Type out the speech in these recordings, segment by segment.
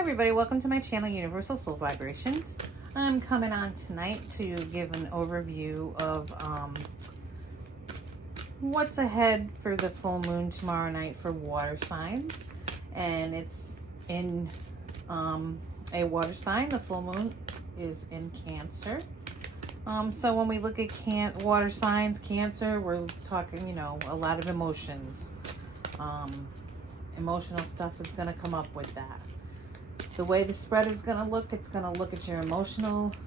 everybody, welcome to my channel, Universal Soul Vibrations. I'm coming on tonight to give an overview of what's ahead for the full moon tomorrow night for water signs. And it's in a water sign. The full moon is in Cancer. So when we look at water signs, Cancer, we're talking, a lot of emotions. Emotional stuff is going to come up with that. The way the spread is going to look, it's going to look at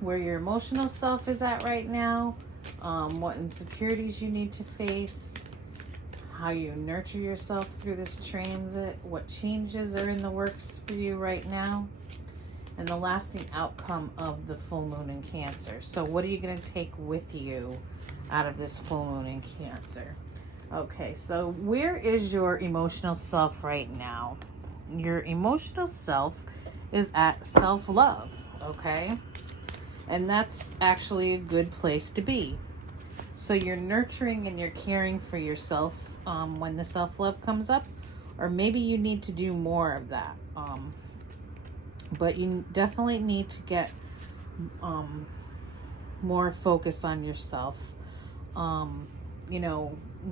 where your emotional self is at right now, what insecurities you need to face, how you nurture yourself through this transit, what changes are in the works for you right now, and the lasting outcome of the full moon in Cancer. So what are you going to take with you out of this full moon in Cancer? Okay, so where is your emotional self right now? Your emotional self is at self-love, okay? And that's actually a good place to be. So you're nurturing and you're caring for yourself when the self-love comes up, or maybe you need to do more of that. But you definitely need to get more focus on yourself.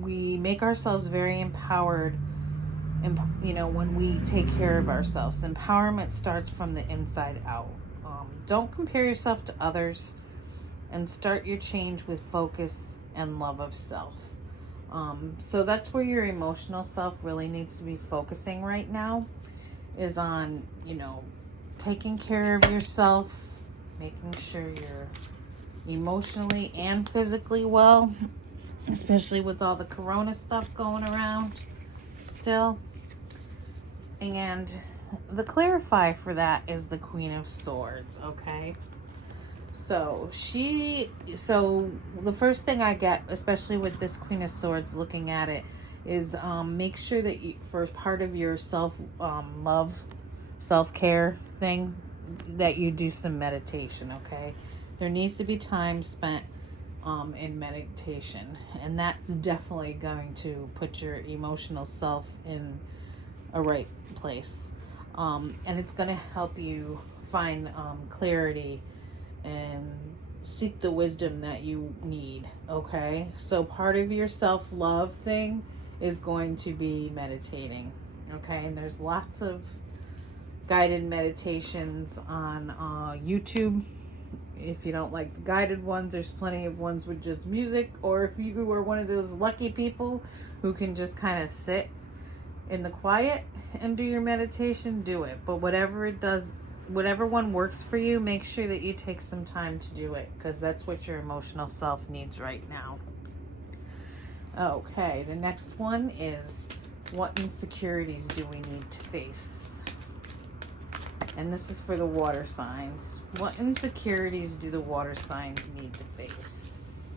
We make ourselves very empowered, when we take care of ourselves. Empowerment starts from the inside out. Don't compare yourself to others, and start your change with focus and love of self. So that's where your emotional self really needs to be focusing right now, is on, taking care of yourself, making sure you're emotionally and physically well, especially with all the corona stuff going around still. And the clarify for that is the Queen of Swords, okay? So the first thing I get, especially with this Queen of Swords, looking at it, is make sure that for part of your self-love, self-care thing, that you do some meditation, okay? There needs to be time spent in meditation, and that's definitely going to put your emotional self in a right place, and it's going to help you find clarity and seek the wisdom that you need, okay? So part of your self-love thing is going to be meditating, okay? And there's lots of guided meditations on YouTube. If you don't like the guided ones, there's plenty of ones with just music, or if you are one of those lucky people who can just kind of sit in the quiet and do your meditation, do it. But whatever one works for you, make sure that you take some time to do it, because that's what your emotional self needs right now. Okay, the next one is, what insecurities do we need to face? And this is for the water signs. What insecurities do the water signs need to face?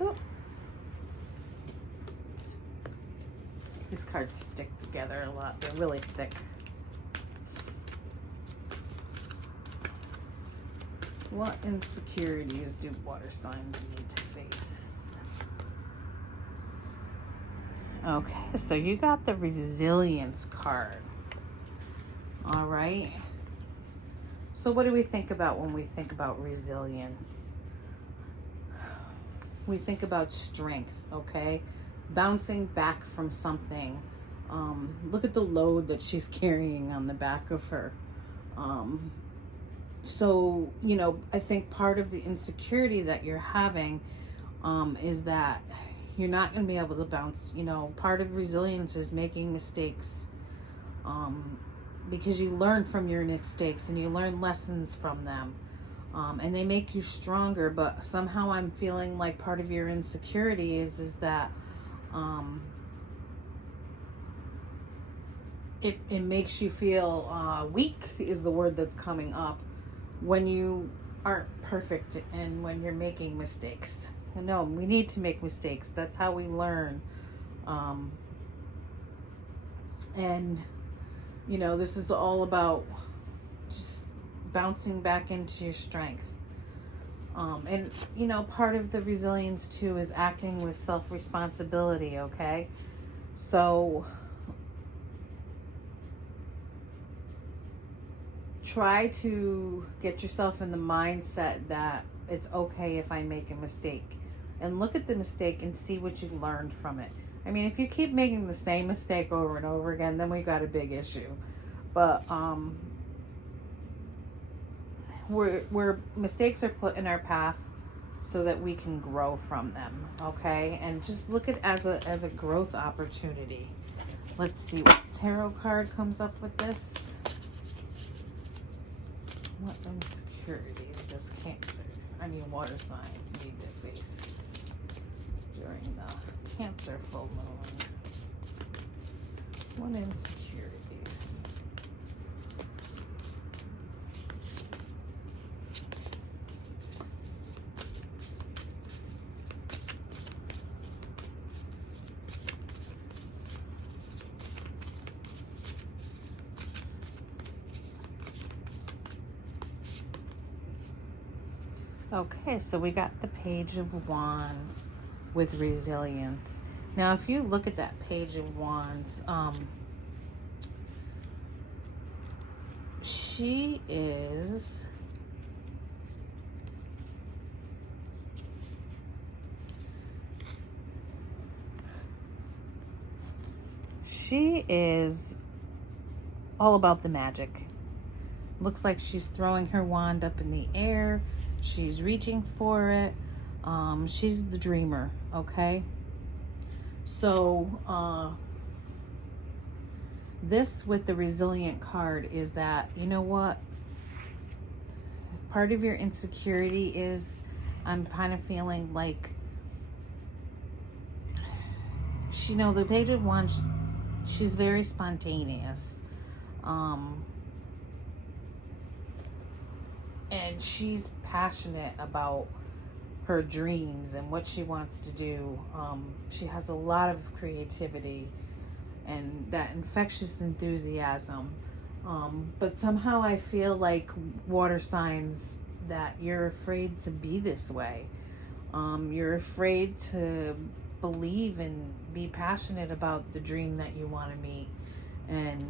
Oh. These cards stick together a lot. They're really thick. What insecurities do water signs need to face? Okay, so you got the resilience card. All right. So what do we think about when we think about resilience? We think about strength, okay? Bouncing back from something. Look at the load that she's carrying on the back of her. So, I think part of the insecurity that you're having is that you're not going to be able to bounce. Part of resilience is making mistakes, because you learn from your mistakes and you learn lessons from them, and they make you stronger. But somehow I'm feeling like part of your insecurity is that it makes you feel weak, is the word that's coming up, when you aren't perfect and when you're making mistakes. No, we need to make mistakes. That's how we learn. And this is all about just bouncing back into your strength. And, part of the resilience too is acting with self-responsibility, okay? So try to get yourself in the mindset that it's okay if I make a mistake. And look at the mistake and see what you learned from it. I mean, if you keep making the same mistake over and over again, then we've got a big issue. But where mistakes are put in our path so that we can grow from them, okay? And just look at it as a growth opportunity. Let's see what tarot card comes up with this. What insecurities does water signs need to face during the Cancer full moon? What insecurities? Okay, so we got the Page of Wands with resilience. Now, if you look at that Page of Wands, she is all about the magic. Looks like she's throwing her wand up in the air. She's reaching for it. She's the dreamer, okay? So, this with the resilient card is that, you know what? Part of your insecurity is, I'm kind of feeling like, the Page of Wands, she's very spontaneous. And she's passionate about her dreams and what she wants to do. She has a lot of creativity and that infectious enthusiasm. But somehow I feel like water signs that you're afraid to be this way. You're afraid to believe and be passionate about the dream that you want to meet. And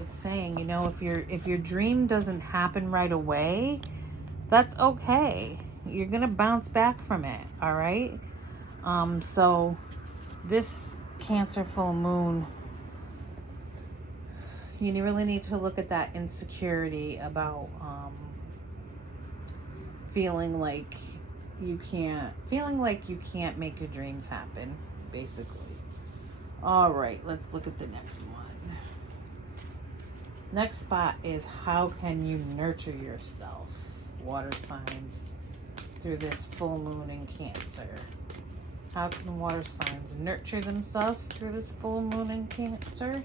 it's saying, if your dream doesn't happen right away, that's okay. You're gonna bounce back from it, all right? So this Cancer full moon, you really need to look at that insecurity about feeling like you can't make your dreams happen, basically. All right, let's look at the next one. Next spot is, how can you nurture yourself? Water signs through this full moon in Cancer. How can water signs nurture themselves through this full moon in Cancer?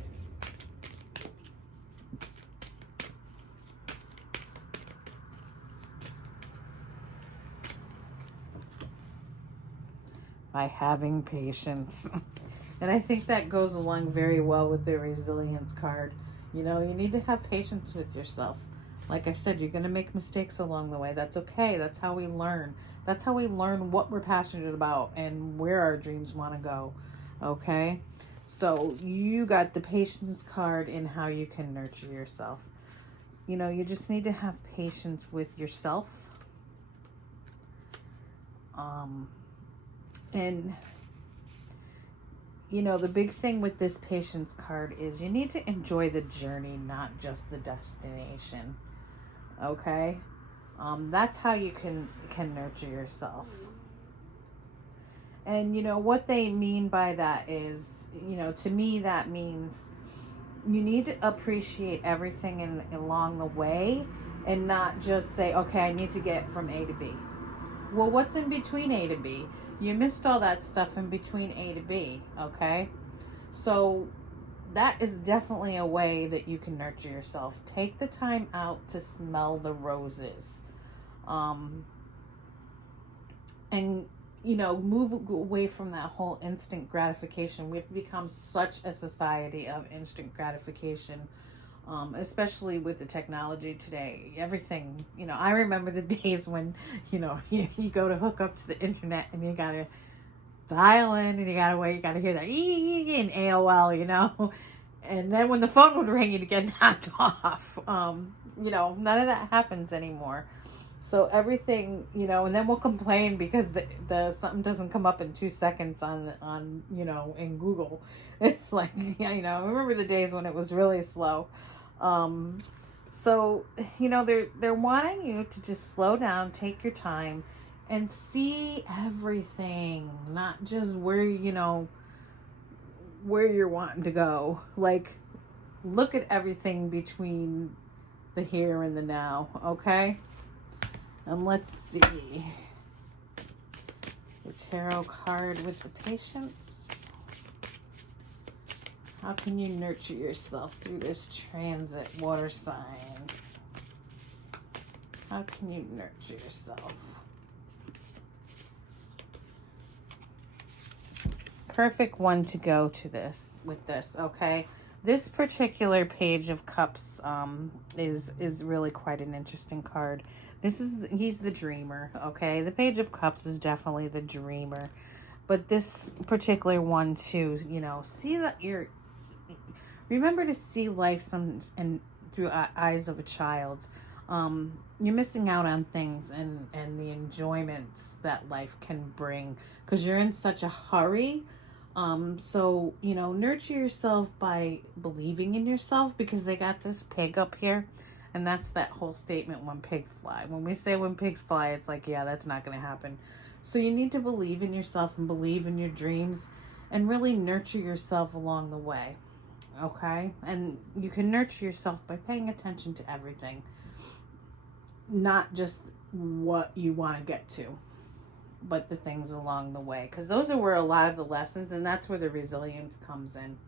By having patience. And I think that goes along very well with the resilience card. You need to have patience with yourself. Like I said, you're going to make mistakes along the way. That's okay. That's how we learn. That's how we learn what we're passionate about and where our dreams want to go. Okay? So you got the patience card in how you can nurture yourself. You just need to have patience with yourself. And the big thing with this patience card is you need to enjoy the journey, not just the destination. Okay? That's how you can nurture yourself. And what they mean by that is, to me that means you need to appreciate everything along the way and not just say, okay, I need to get from A to B. Well, what's in between A to B? You missed all that stuff in between A to B, okay? So that is definitely a way that you can nurture yourself. Take the time out to smell the roses. And, move away from that whole instant gratification. We've become such a society of instant gratification. Especially with the technology today. Everything, I remember the days when, you go to hook up to the internet and you gotta dial in and you gotta wait, you gotta hear that in AOL, and then when the phone would ring, you'd get knocked off. None of that happens anymore. So everything, and then we'll complain because the something doesn't come up in 2 seconds on in Google. It's like, I remember the days when it was really slow. So they're wanting you to just slow down, take your time, and see everything, not just where you're wanting to go. Like, look at everything between the here and the now, okay? And let's see. The tarot card with the patience. How can you nurture yourself through this transit, water sign? How can you nurture yourself? Perfect one to go to this with this, okay? This particular page of cups is really quite an interesting card. He's the dreamer, okay? The page of cups is definitely the dreamer. But this particular one too, see that remember to see life through eyes of a child. You're missing out on things and the enjoyments that life can bring because you're in such a hurry. So, nurture yourself by believing in yourself, because they got this pig up here. And that's that whole statement, when pigs fly. When we say when pigs fly, it's like, yeah, that's not going to happen. So you need to believe in yourself and believe in your dreams and really nurture yourself along the way. Okay? And you can nurture yourself by paying attention to everything, not just what you want to get to, but the things along the way, because those are where a lot of the lessons, and that's where the resilience comes in.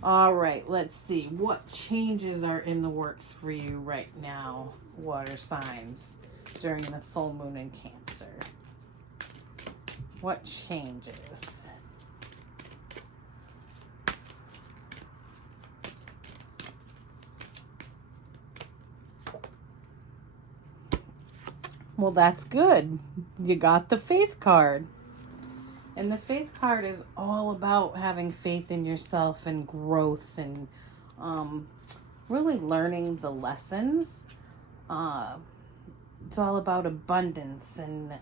All right, let's see what changes are in the works for you right now, water signs, during the full moon in Cancer. What changes? Well, that's good. You got the Faith card. And the Faith card is all about having faith in yourself and growth and really learning the lessons. It's all about abundance and,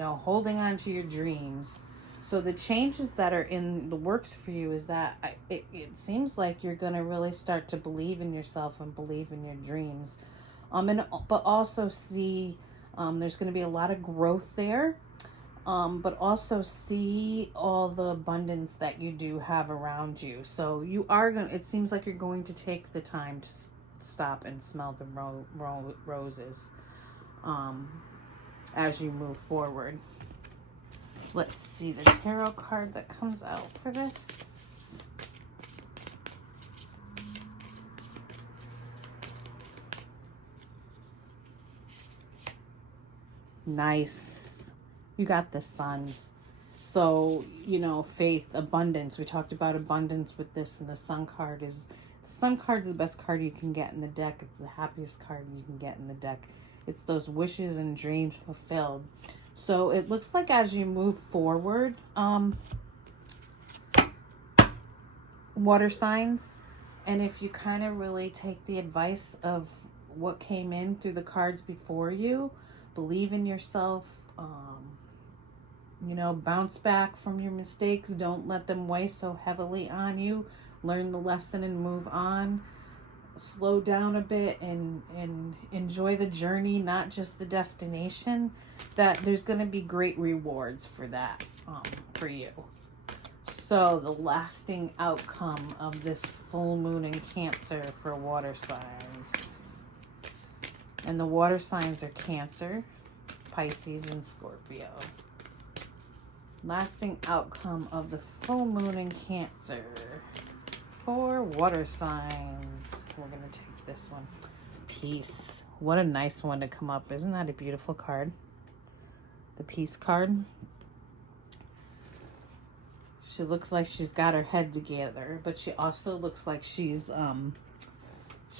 holding on to your dreams. So the changes that are in the works for you is that it seems like you're going to really start to believe in yourself and believe in your dreams. But also see there's going to be a lot of growth there. But also see all the abundance that you do have around you. So it seems like you're going to take the time to stop and smell the roses as you move forward. Let's see the tarot card that comes out for this. Nice. You got the Sun. So, faith, abundance. We talked about abundance with this, and the Sun card is the best card you can get in the deck. It's the happiest card you can get in the deck. It's those wishes and dreams fulfilled. So it looks like as you move forward, water signs, and if you kind of really take the advice of what came in through the cards before you, believe in yourself, bounce back from your mistakes. Don't let them weigh so heavily on you. Learn the lesson and move on. Slow down a bit and enjoy the journey, not just the destination. That there's going to be great rewards for that, for you. So the lasting outcome of this full moon in Cancer for water signs. And the water signs are Cancer, Pisces, and Scorpio. Lasting outcome of the full moon in Cancer for water signs. We're going to take this one. Peace. What a nice one to come up. Isn't that a beautiful card? The Peace card. She looks like she's got her head together, but she also looks like she's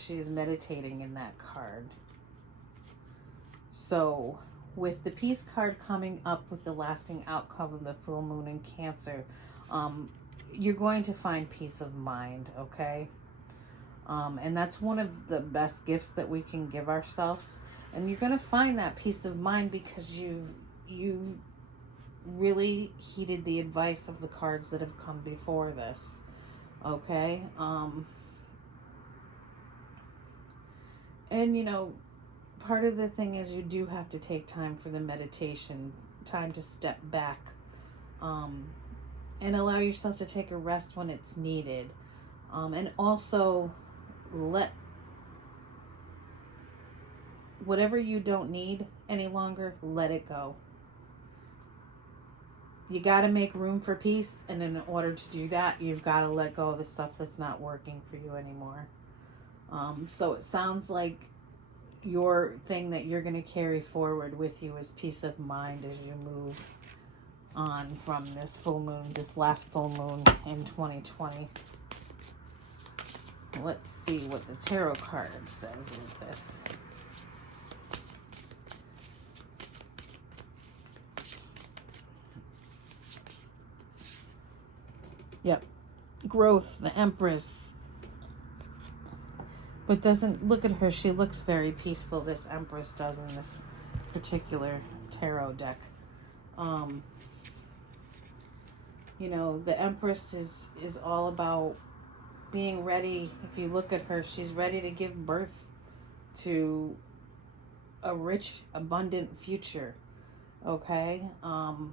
she's meditating in that card. So with the peace card coming up with the lasting outcome of the full moon in Cancer, you're going to find peace of mind, okay? And that's one of the best gifts that we can give ourselves. And you're going to find that peace of mind because you've really heeded the advice of the cards that have come before this, okay? And you know, part of the thing is you do have to take time for the meditation, time to step back, and allow yourself to take a rest when it's needed. And also let whatever you don't need any longer, let it go. You got to make room for peace, and in order to do that, you've got to let go of the stuff that's not working for you anymore. So it sounds like your thing that you're going to carry forward with you is peace of mind as you move on from this full moon, this last full moon in 2020. Let's see what the tarot card says with this. Yep. Growth, the Empress. But doesn't, look at her, she looks very peaceful, this Empress does in this particular tarot deck. You know, the Empress is all about being ready. If you look at her, she's ready to give birth to a rich, abundant future. Okay? And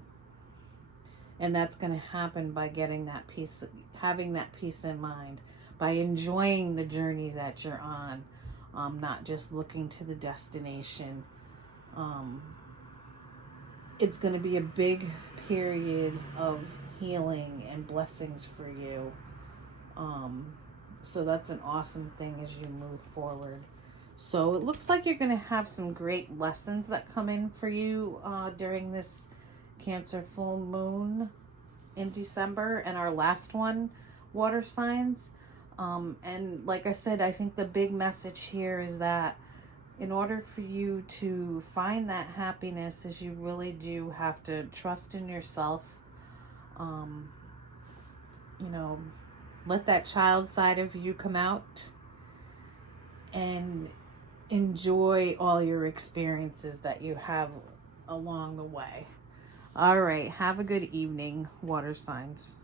that's going to happen by getting that peace, having that peace in mind, by enjoying the journey that you're on, not just looking to the destination. It's going to be a big period of healing and blessings for you. So that's an awesome thing as you move forward. So it looks like you're going to have some great lessons that come in for you during this Cancer full moon in December, and our last one, water signs. And like I said, I think the big message here is that in order for you to find that happiness, is you really do have to trust in yourself. You know, let that child side of you come out and enjoy all your experiences that you have along the way. All right. Have a good evening, water signs.